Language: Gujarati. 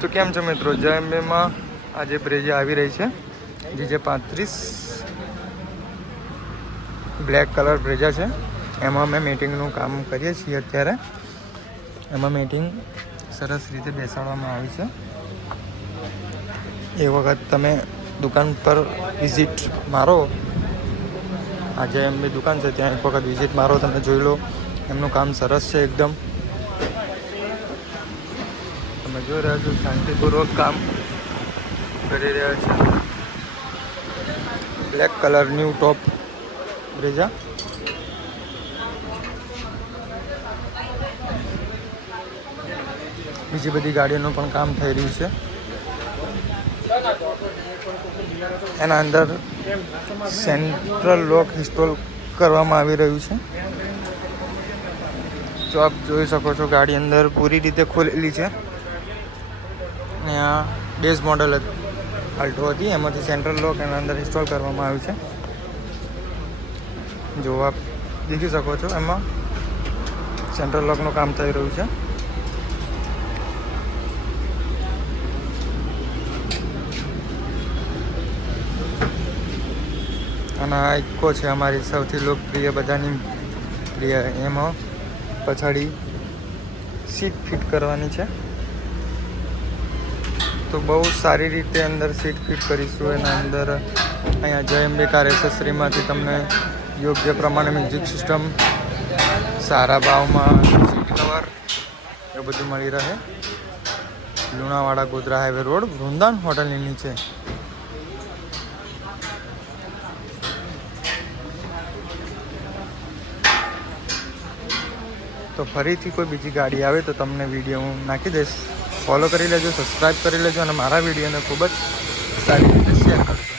તો કેમ છો મિત્રો? જય અંબેમાં આજે બ્રેજા આવી રહી છે. જીજે પાંત્રીસ બ્લેક કલર બ્રેજા છે. એમાં અમે મીટિંગનું કામ કરીએ છીએ અત્યારે. એમાં મીટિંગ સરસ રીતે બેસાડવામાં આવી છે. એ વખત તમે દુકાન પર વિઝિટ મારો. આજે એમની દુકાન છે, ત્યાં એક વખત વિઝિટ મારો, તમે જોઈ લો. એમનું કામ સરસ છે એકદમ. તમે જોઈ શાંતિપૂર્વક કામ કરી રહ્યા છે. Black colour new top Brezza? બીજી બધી ગાડીઓનું પણ કામ થઈ રહ્યું છે. એના અંદર સેન્ટ્રલ લોક ઇન્સ્ટોલ કરવામાં આવી રહ્યું છે. જો આપ જોઈ શકો છો ગાડી અંદર પૂરી રીતે ખોલેલી છે. અને આ બેઝ મોડલ અલ્ટો હતી. એમાંથી સેન્ટ્રલ લોક એના અંદર ઇન્સ્ટોલ કરવામાં આવ્યું છે. જો આપ દેખી શકો છો, એમાં સેન્ટ્રલ લોકનું કામ થઈ રહ્યું છે. અને આ ઇકો છે અમારી સૌથી લોકપ્રિય, બધાની પ્રિય. એમાં પછાડી સીટ ફિટ કરવાની છે. તો બહુ સારી રીતે અંદર સીટ ફિટ કરીશું એના અંદર અહીંયા જય અંબિકાર એસેસરીમાંથી તમને યોગ્ય પ્રમાણે મ્યુઝિક સિસ્ટમ સારા ભાવમાં સીટ કવર એ બધું મળી રહે. લુણાવાડા ગોધરા હાઈવે રોડ વૃંદાન હોટલની નીચે. તો ફરીથી કોઈ બીજી ગાડી આવે તો તમને વીડિયો હું નાખી દઈશ. ફોલો કરી લેજો સબસ્ક્રાઈબ કરી લેજો અને મારા વિડીયોને ખૂબ જ સારી રીતે શેર કરજો.